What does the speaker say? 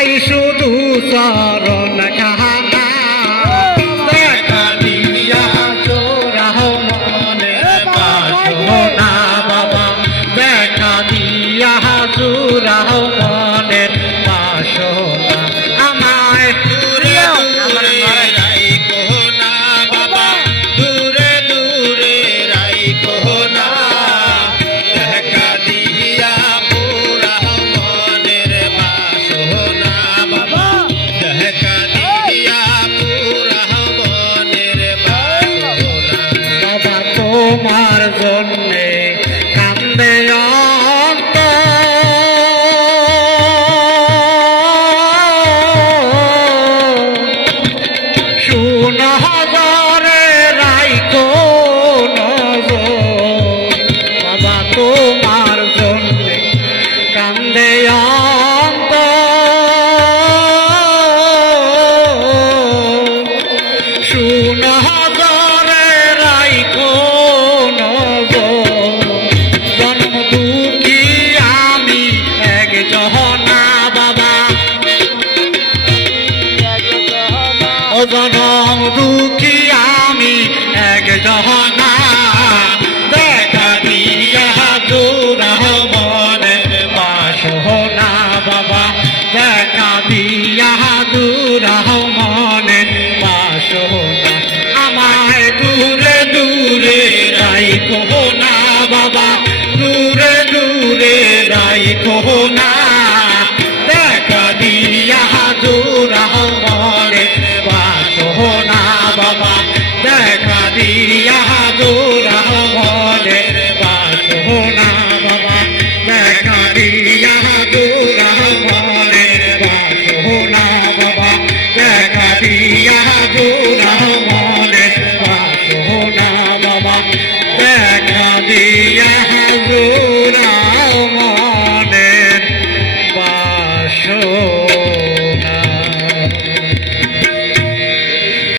চাই শুধু চরণ খানা দেখা দিয়া জোড়াও মনের বাসনা বাবা দেখা দিয়া জোড়াও মনের বাসনা আমায় দূরে দূরে রাইখো না বাবা দূরে দূরে রাইখো না দেখা দিয়া পুরাও মনের বাসনা বাবা দেখা দিয়া পুরাও মনের বাসনা বাবা তোমার জন্যে কান্দে তোমার জন্যে কান্দে সুনজরে রাইখো নজর জন্ম দুঃখী আমি এক জহনা বাবা ও জনম দুঃখী আমি এক জহনা দেখা দিয়া জোড়াও মনের বাসনা বাবা দেখা দিয়া জোড়াও মনের বাসনা আমায় দূরে দূরে রাইখো না বাবা দূরে দূরে রাইখো না দেখা দিয়া জোড়াও মনের বাসনা বাবা দেখা দিয়া জোড়াও মনের বাসনা বাবা দেখা দিয়া জোড়াও মনের বাসনা বাবা দেখা দিয়া জোড়াও মনের বাসনা বাবা দেখা দিয়া জোড়াও মনের বাসনা